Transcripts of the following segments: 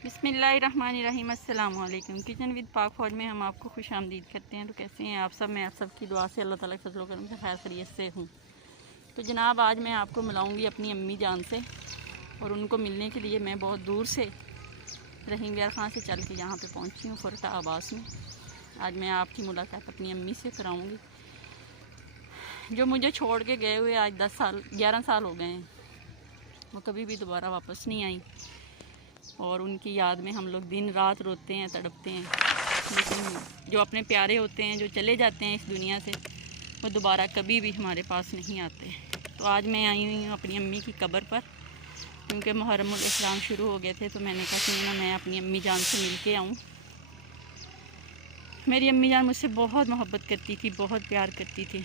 बिस्मिल्लाहिर्रहमानिर्रहीम। अस्सलाम वालेकुम। किचन विद पाक फौज में हम आपको खुश आमदीद करते हैं। तो कैसे हैं आप सब? मैं आप सब की दुआ से अल्लाह ताला के फजल करम से खैर खैरियत से हूँ। तो जनाब, आज मैं आपको मिलाऊंगी अपनी अम्मी जान से, और उनको मिलने के लिए मैं बहुत दूर से रहीम यार खां से चल के यहाँ पे पहुँची हूँ, फुरटा आबास में। आज मैं आपकी मुलाकात अपनी अम्मी से कराऊँगी, जो मुझे छोड़ के गए हुए आज 11 साल हो गए हैं। वो कभी भी दोबारा वापस नहीं आई, और उनकी याद में हम लोग दिन रात रोते हैं, तड़पते हैं। लेकिन जो अपने प्यारे होते हैं, जो चले जाते हैं इस दुनिया से, वो दोबारा कभी भी हमारे पास नहीं आते। तो आज मैं आई हुई हूँ अपनी अम्मी की कब्र पर, क्योंकि मुहर्रमुल इस्लाम शुरू हो गए थे। तो मैंने कहा कि ना, मैं अपनी अम्मी जान से मिल के आऊँ। मेरी अम्मी जान मुझसे बहुत मोहब्बत करती थी, बहुत प्यार करती थी,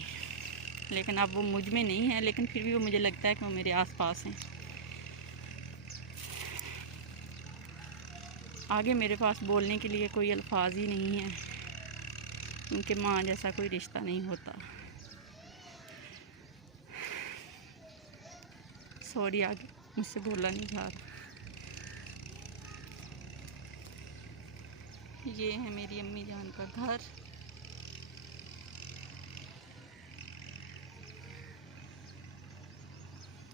लेकिन अब वो मुझ में नहीं है। लेकिन फिर भी वो मुझे लगता है कि वो मेरे आसपास हैं। आगे मेरे पास बोलने के लिए कोई अल्फाज ही नहीं है, उनके माँ जैसा कोई रिश्ता नहीं होता। सॉरी, आगे मुझसे बोला नहीं जा रहा। ये है मेरी अम्मी जान का घर।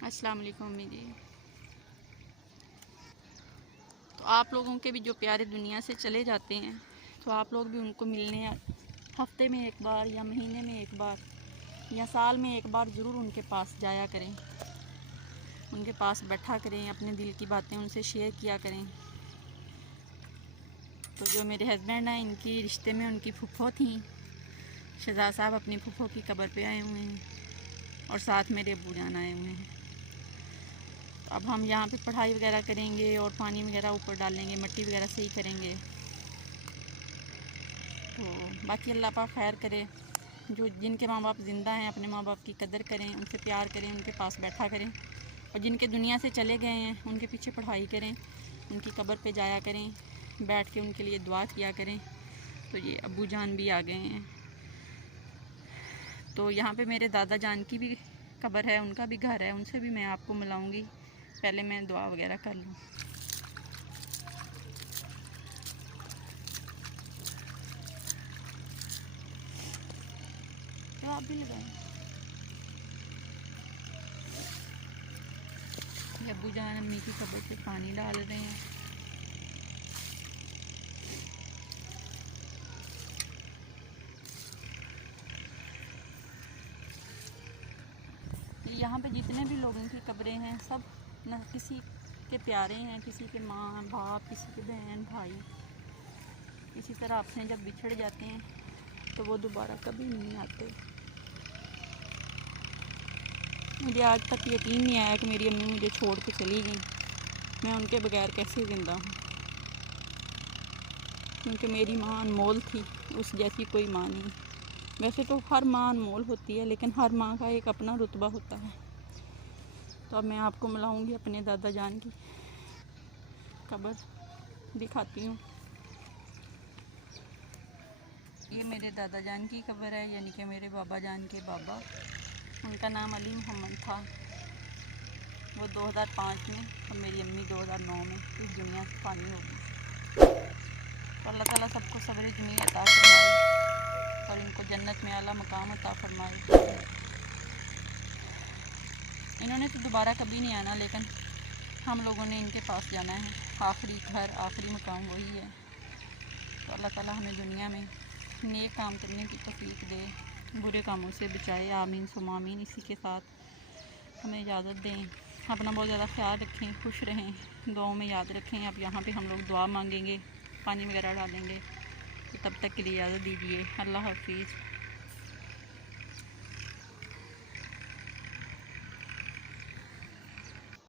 अस्सलाम वालेकुम अम्मी जी। तो आप लोगों के भी जो प्यारे दुनिया से चले जाते हैं, तो आप लोग भी उनको मिलने हफ्ते में एक बार या महीने में एक बार या साल में एक बार ज़रूर उनके पास जाया करें, उनके पास बैठा करें, अपने दिल की बातें उनसे शेयर किया करें। तो जो मेरे हस्बैंड हैं, इनकी रिश्ते में उनकी फूफो थी, शहजाद साहब अपनी फूफो की कब्र पे आए हुए हैं, और साथ मेरे अब्बू जान आए हुए हैं। तो अब हम यहाँ पे पढ़ाई वगैरह करेंगे, और पानी वगैरह ऊपर डालेंगे, मिट्टी वगैरह सही करेंगे। तो बाकी अल्लाह पाक खैर करे। जो जिनके माँ बाप ज़िंदा हैं, अपने माँ बाप की कदर करें, उनसे प्यार करें, उनके पास बैठा करें। और जिनके दुनिया से चले गए हैं, उनके पीछे पढ़ाई करें, उनकी कब्र पे जाया करें, बैठ के उनके लिए दुआ किया करें। तो ये अब्बू जान भी आ गए हैं। तो यहाँ पे मेरे दादा जान की भी कब्र है, उनका भी घर है, उनसे भी मैं आपको मिलाऊंगी। पहले मैं दुआ वगैरह कर लूँ। तो आप भी लगाएं। अब्बू जान अम्मी की कब्र पे पानी डाल रहे हैं। यहाँ पे जितने भी लोगों की कब्रें हैं, सब न किसी के प्यारे हैं, किसी के माँ बाप, किसी के बहन भाई। इसी तरह आपसे जब बिछड़ जाते हैं तो वो दोबारा कभी नहीं आते। मुझे आज तक यकीन नहीं आया कि मेरी अम्मी मुझे छोड़ के चली गई। मैं उनके बगैर कैसे ज़िंदा हूँ, क्योंकि मेरी माँ अनमोल थी, उस जैसी कोई माँ नहीं। वैसे तो हर माँ अनमोल होती है, लेकिन हर माँ का एक अपना रुतबा होता है। तो अब मैं आपको मिलाऊंगी अपने दादा जान की कब्र, दिखाती हूँ। ये मेरे दादा जान की कब्र है, यानी कि मेरे बाबा जान के बाबा। उनका नाम अली मोहम्मद था। वो 2005 में, और मेरी अम्मी 2009 में इस दुनिया से फानी हो गई। तो अल्लाह ताला सबको सब्र जमील अता फरमाए, और इनको जन्नत में आला मकाम अता फरमाए। इन्होंने तो दोबारा कभी नहीं आना, लेकिन हम लोगों ने इनके पास जाना है। आखिरी घर, आखिरी मकाम वही है। तो अल्लाह ताला हमें दुनिया में नेक काम करने की तौफीक दे, बुरे कामों से बचाए। आमीन सुम्मा आमीन। इसी के साथ हमें इजाज़त दें। अपना बहुत ज़्यादा ख्याल रखें, खुश रहें, दुआओं में याद रखें। अब यहाँ पे हम लोग दुआ मांगेंगे, पानी वगैरह डालेंगे। तो तब तक के लिए इजाज़त दीजिए। अल्लाह हाफिज़।